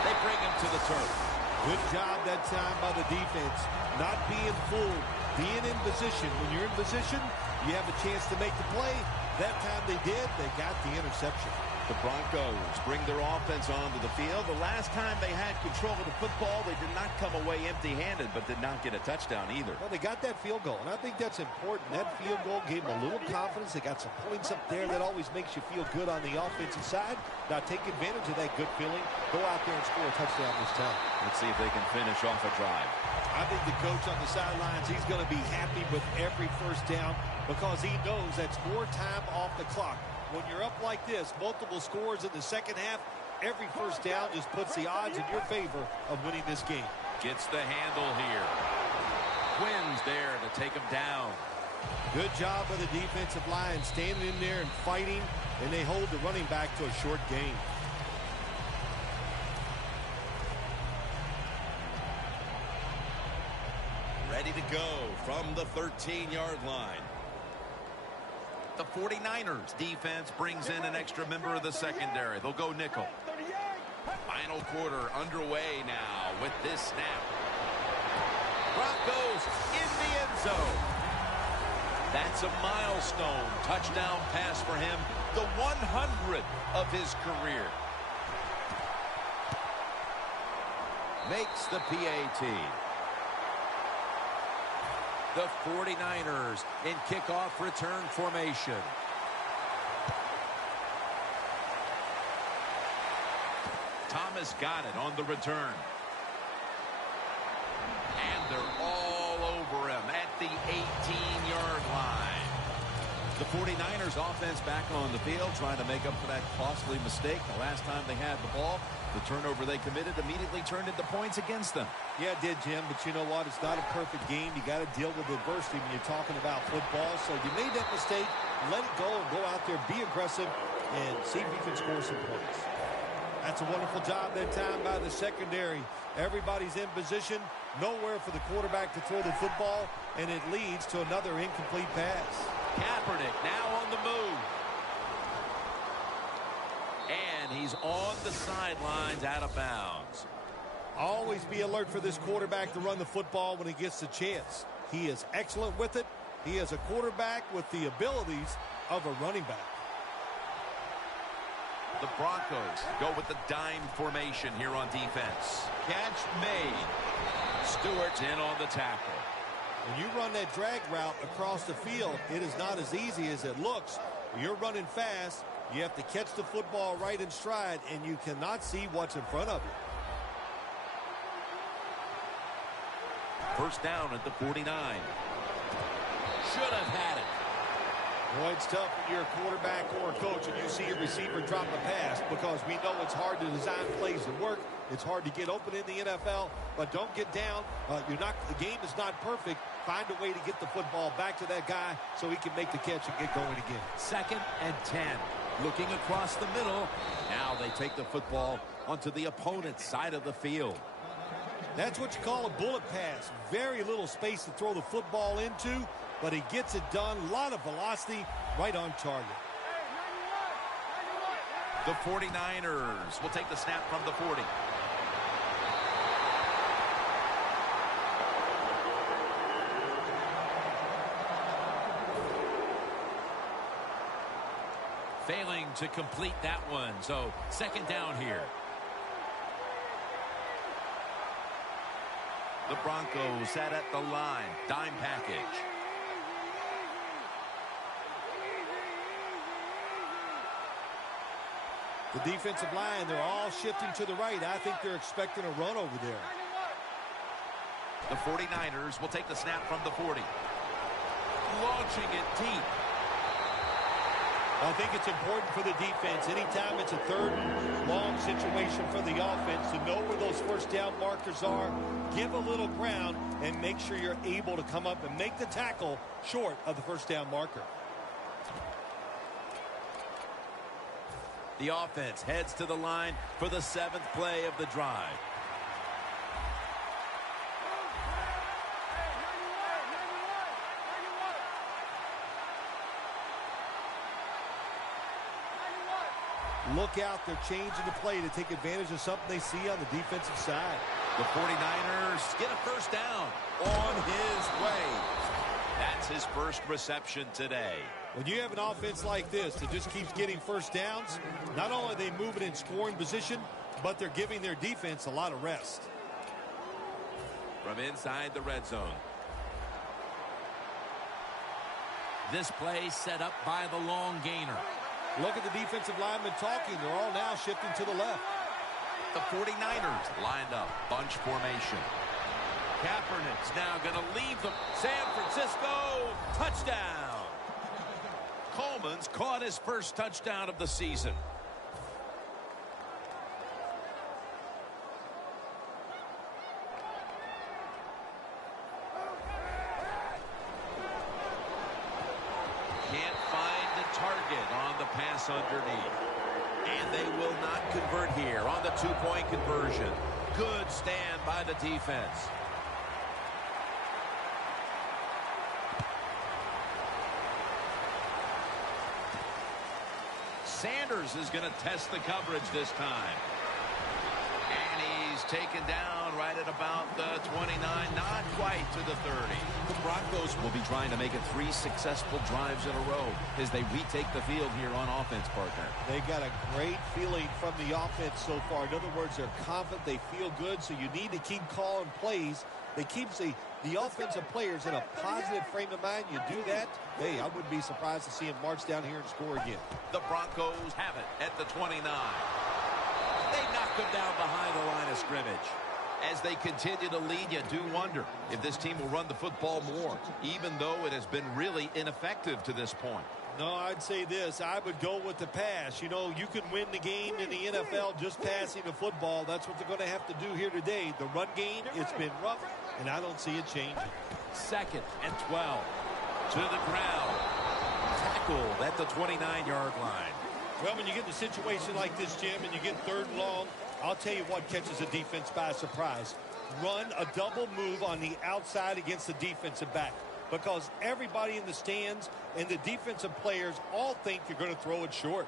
They bring him to the turf. Good job that time by the defense. Not being fooled, being in position. When you're in position, you have a chance to make the play. That time they did. They got the interception. The Broncos bring their offense onto the field. The last time they had control of the football, they did not come away empty-handed, but did not get a touchdown either. Well, they got that field goal, and I think that's important. That field goal gave them a little confidence. They got some points up there. That always makes you feel good on the offensive side. Now take advantage of that good feeling. Go out there and score a touchdown this time. Let's see if they can finish off a drive. I think the coach on the sidelines, he's going to be happy with every first down, because he knows that's more time off the clock. When you're up like this, multiple scores in the second half, every first down just puts the odds in your favor of winning this game. Gets the handle here. Quinn's there to take him down. Good job by the defensive line, standing in there and fighting, and they hold the running back to a short gain. Ready to go from the 13-yard line. The 49ers defense brings in an extra member of the secondary. They'll go nickel. Final quarter underway now with this snap. Broncos in the end zone. That's a milestone touchdown pass for him, the 100th of his career. Makes the PAT. The 49ers in kickoff return formation. Thomas got it on the return. And they're all over him at the 18-yard line. The 49ers offense back on the field, trying to make up for that costly mistake. The last time they had the ball, the turnover they committed immediately turned into points against them. Yeah, it did, Jim, but you know what? It's not a perfect game. You got to deal with adversity when you're talking about football. So you made that mistake, let it go, and go out there, be aggressive, and see if you can score some points. That's a wonderful job that time by the secondary. Everybody's in position, nowhere for the quarterback to throw the football, and it leads to another incomplete pass. Kaepernick now on the move. He's on the sidelines out of bounds. Always be alert for this quarterback to run the football when he gets the chance. He is excellent with it. He is a quarterback with the abilities of a running back. The Broncos go with the dime formation here on defense. Catch made. Stewart's in on the tackle. When you run that drag route across the field, it is not as easy as it looks. You're running fast. You have to catch the football right in stride, and you cannot see what's in front of you. First down at the 49. Should have had it. Boy, it's tough when you're a quarterback or a coach and you see a receiver drop a pass, because we know it's hard to design plays that work. It's hard to get open in the NFL, but don't get down. The game is not perfect. Find a way to get the football back to that guy so he can make the catch and get going again. 2nd and 10. Looking across the middle. Now they take the football onto the opponent's side of the field. That's what you call a bullet pass. Very little space to throw the football into, but he gets it done. A lot of velocity, right on target. The 49ers will take the snap from the 40. Failing to complete that one, so 2nd down here. The Broncos sat at the line. Dime package. The defensive line, they're all shifting to the right. I think they're expecting a run over there. The 49ers will take the snap from the 40. Launching it deep. I think it's important for the defense, anytime it's a 3rd and long situation for the offense, to know where those first down markers are, give a little ground, and make sure you're able to come up and make the tackle short of the first down marker. The offense heads to the line for the 7th play of the drive. Look out, they're changing the play to take advantage of something they see on the defensive side. The 49ers get a first down on his way. That's his first reception today. When you have an offense like this that just keeps getting first downs, not only are they moving in scoring position, but they're giving their defense a lot of rest. From inside the red zone. This play set up by the long gainer. Look at the defensive linemen talking. They're all now shifting to the left. The 49ers lined up. Bunch formation. Kaepernick's now going to leave them. San Francisco, touchdown. Coleman's caught his first touchdown of the season. Can't find the target on the pass underneath. And they will not convert here on the 2-point conversion. Good stand by the defense. Sanders is going to test the coverage this time. And he's taken down right at about the 29, not quite to the 30. The Broncos will be trying to make it 3 successful drives in a row as they retake the field here on offense, partner. They got a great feeling from the offense so far. In other words, they're confident, they feel good, so you need to keep calling plays. They keep the offensive players in a positive frame of mind. You do that, hey, I wouldn't be surprised to see them march down here and score again. The Broncos have it at the 29. They knocked them down behind the line of scrimmage. As they continue to lead, you do wonder if this team will run the football more, even though it has been really ineffective to this point. No, I'd say this. I would go with the pass. You know, you can win the game in the NFL just passing the football. That's what they're going to have to do here today. The run game, it's been rough, and I don't see it changing. 2nd and 12. To the ground. Tackled at the 29-yard line. Well, when you get in a situation like this, Jim, and you get 3rd and long, I'll tell you what catches the defense by surprise. Run a double move on the outside against the defensive back, because everybody in the stands and the defensive players all think you're going to throw it short.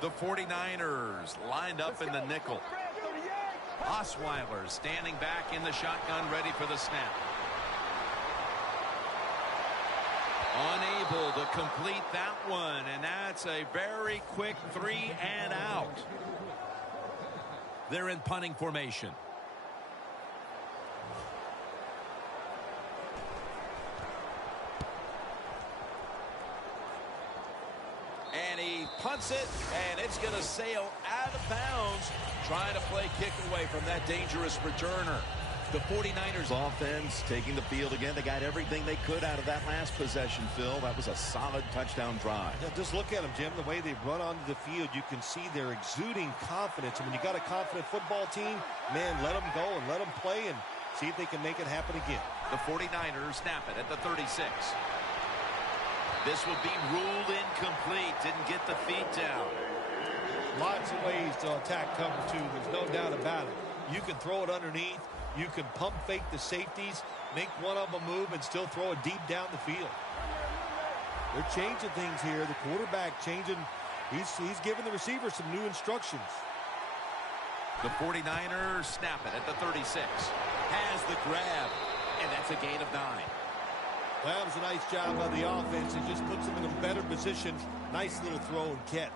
The 49ers lined up in the nickel. Osweiler standing back in the shotgun, ready for the snap. Unable to complete that one, and that's a very quick 3 and out. They're in punting formation. And he punts it, and it's going to sail out of bounds, trying to play kick away from that dangerous returner. The 49ers offense taking the field again. They got everything they could out of that last possession, Phil. That was a solid touchdown drive. Yeah, just look at them, Jim. The way they run onto the field, you can see they're exuding confidence. And when you got a confident football team, man, let them go and let them play and see if they can make it happen again. The 49ers snap it at the 36. This will be ruled incomplete. Didn't get the feet down. Lots of ways to attack cover two. There's no doubt about it. You can throw it underneath. You can pump fake the safeties, make one of them move, and still throw it deep down the field. They're changing things here. The quarterback changing. He's giving the receiver some new instructions. The 49ers snap it at the 36. Has the grab, and that's a gain of 9. Well, that was a nice job by the offense. It just puts them in a better position. Nice little throw and catch.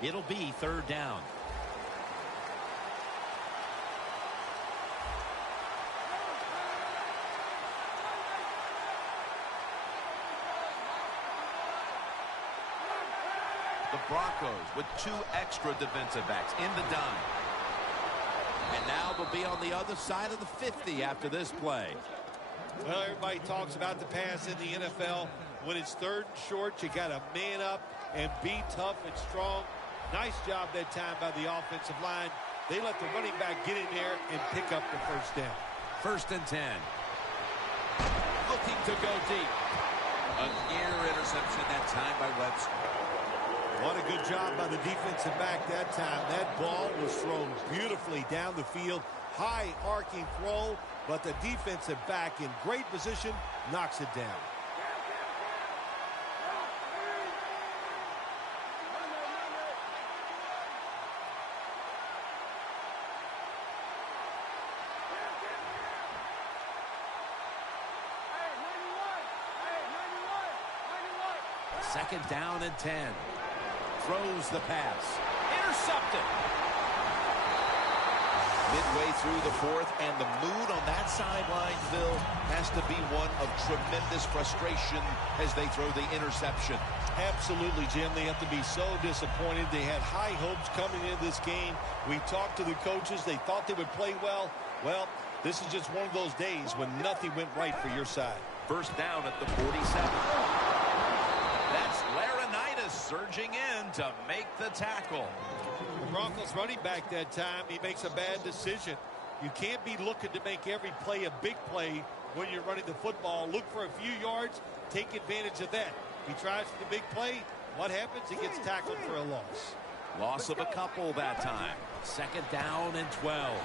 It'll be 3rd down. The Broncos with 2 extra defensive backs in the dime. And now they'll be on the other side of the 50 after this play. Well, everybody talks about the pass in the NFL. When it's 3rd and short, you got to man up and be tough and strong. Nice job that time by the offensive line. They let the running back get in there and pick up the 1st down. 1st and 10. Looking to go deep. A near interception that time by Webster. What a good job by the defensive back that time. That ball was thrown beautifully down the field. High arcing throw, but the defensive back in great position knocks it down. Second down and 10. Throws the pass. Intercepted. Midway through the 4th, and the mood on that sideline, Phil, has to be one of tremendous frustration as they throw the interception. Absolutely, Jim. They have to be so disappointed. They had high hopes coming into this game. We talked to the coaches. They thought they would play well. Well, this is just one of those days when nothing went right for your side. 1st down at the 47. That's Laurinaitis surging in to make the tackle. The Broncos running back that time, he makes a bad decision. You can't be looking to make every play a big play when you're running the football. Look for a few yards, take advantage of that. He tries for the big play. What happens? He gets tackled for a loss. Loss of a couple that time. 2nd down and 12.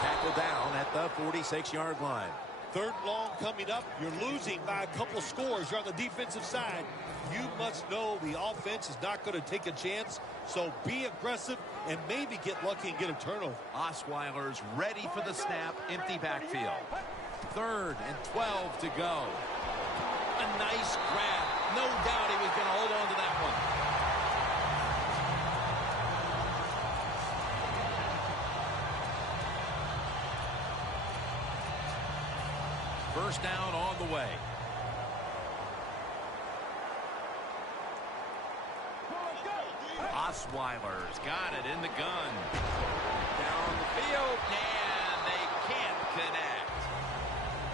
Tackle down at the 46-yard line. 3rd long coming up. You're losing by a couple scores. You're on the defensive side. You must know the offense is not going to take a chance. So be aggressive and maybe get lucky and get a turnover. Osweiler's ready for the snap. Empty backfield. 3rd and 12 to go. A nice grab. No doubt he was going to hold on to that one. First down on the way. Osweiler's got it in the gun. Down the field, and they can't connect.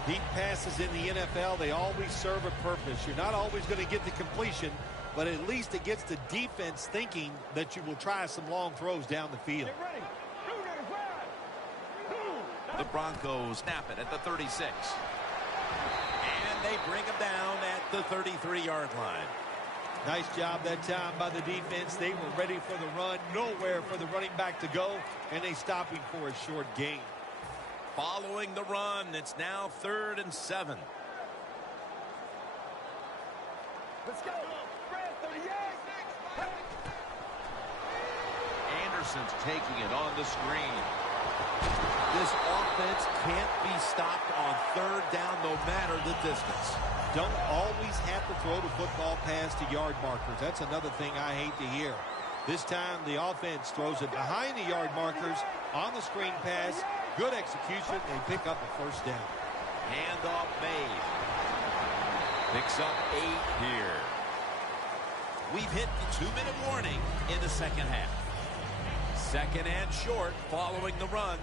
Deep passes in the NFL, they always serve a purpose. You're not always going to get the completion, but at least it gets the defense thinking that you will try some long throws down the field. The Broncos snap it at the 36. And they bring him down at the 33-yard line. Nice job that time by the defense. They were ready for the run, nowhere for the running back to go, and they stopped him for a short gain. Following the run, it's now 3rd and 7. Let's go. Red 38. Anderson's taking it on the screen. This offense can't be stopped on 3rd down no matter the distance. Don't always have to throw the football past the yard markers. That's another thing I hate to hear. This time the offense throws it behind the yard markers on the screen pass. Good execution. They pick up a 1st down. Handoff made. Picks up 8 here. We've hit the 2-minute warning in the second half. 2nd and short following the run.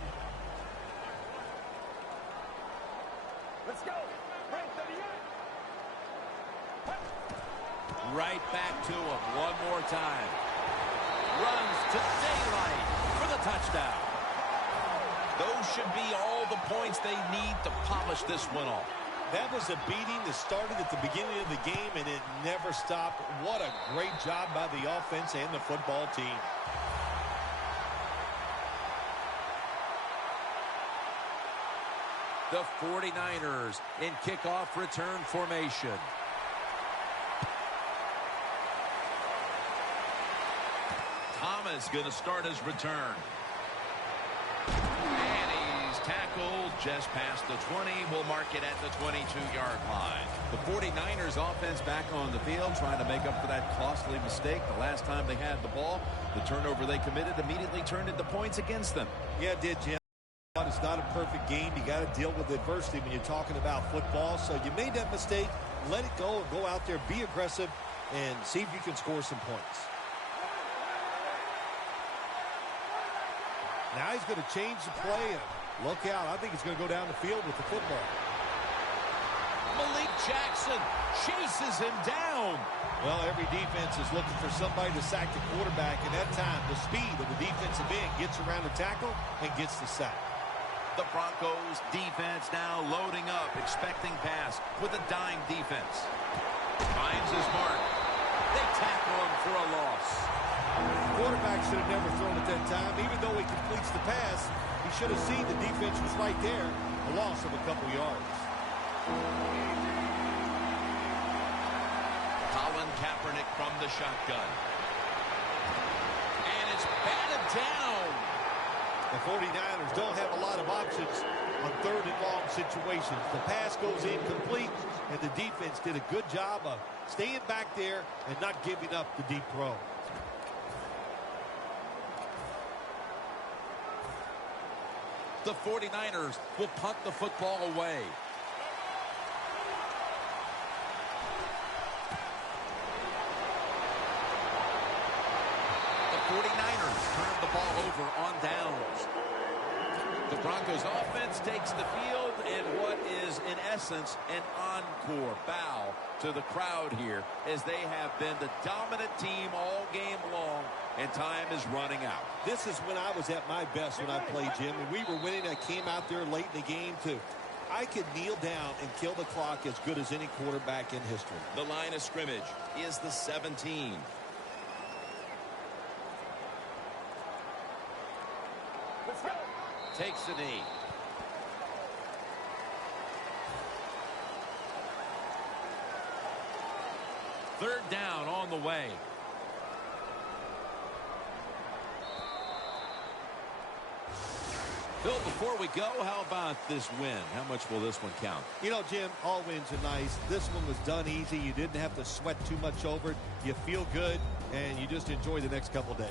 Let's go. Red 38. Right back to him one more time. Runs to daylight for the touchdown. Those should be all the points they need to polish this one off. That was a beating that started at the beginning of the game, and it never stopped. What a great job by the offense and the football team. The 49ers in kickoff return formation. Thomas going to start his return. And he's tackled just past the 20. We'll mark it at the 22-yard line. The 49ers offense back on the field trying to make up for that costly mistake. The last time they had the ball, the turnover they committed immediately turned into points against them. Yeah, it did, Jim. It's not a perfect game. You got to deal with adversity when you're talking about football. So you made that mistake. Let it go and go out there, be aggressive, and see if you can score some points. Now he's going to change the play, and look out. I think he's going to go down the field with the football. Malik Jackson chases him down. Well, every defense is looking for somebody to sack the quarterback, and that time the speed of the defensive end gets around the tackle and gets the sack. The Broncos defense now loading up, expecting pass with a dime defense. Finds his mark. They tackle him for a loss. The quarterback should have never thrown at that time. Even though he completes the pass, he should have seen the defense was right there. A loss of a couple yards. Colin Kaepernick from the shotgun. And it's batted down. The 49ers don't have a lot of options on 3rd and long situations. The pass goes incomplete, and the defense did a good job of staying back there and not giving up the deep throw. The 49ers will punt the football away. The 49ers turn the ball over on downs. The Broncos offense takes the field in what is, in essence, an encore bow to the crowd here, as they have been the dominant team all game long, and time is running out. This is when I was at my best when I played, Jim, and we were winning. I came out there late in the game, too. I could kneel down and kill the clock as good as any quarterback in history. The line of scrimmage is the 17. Let's go. Takes a knee. Third down on the way. Phil, before we go, how about this win? How much will this one count? You know, Jim, all wins are nice. This one was done easy. You didn't have to sweat too much over it. You feel good, and you just enjoy the next couple days.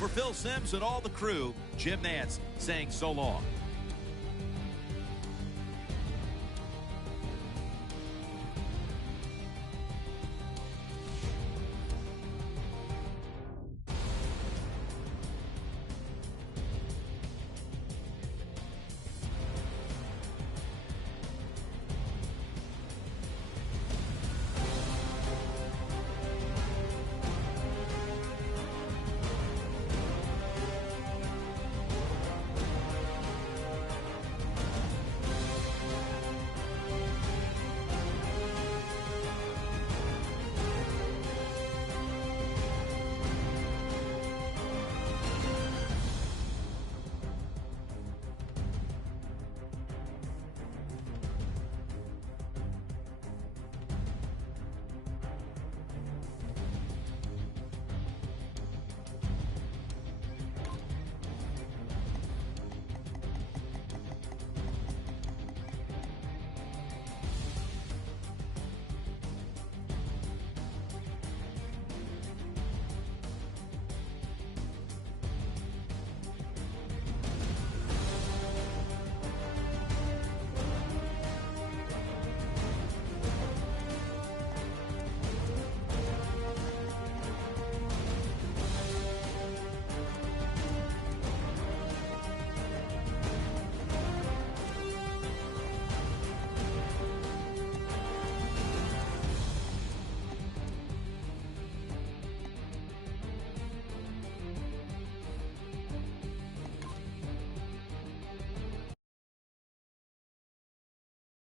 For Phil Simms and all the crew, Jim Nantz saying so long.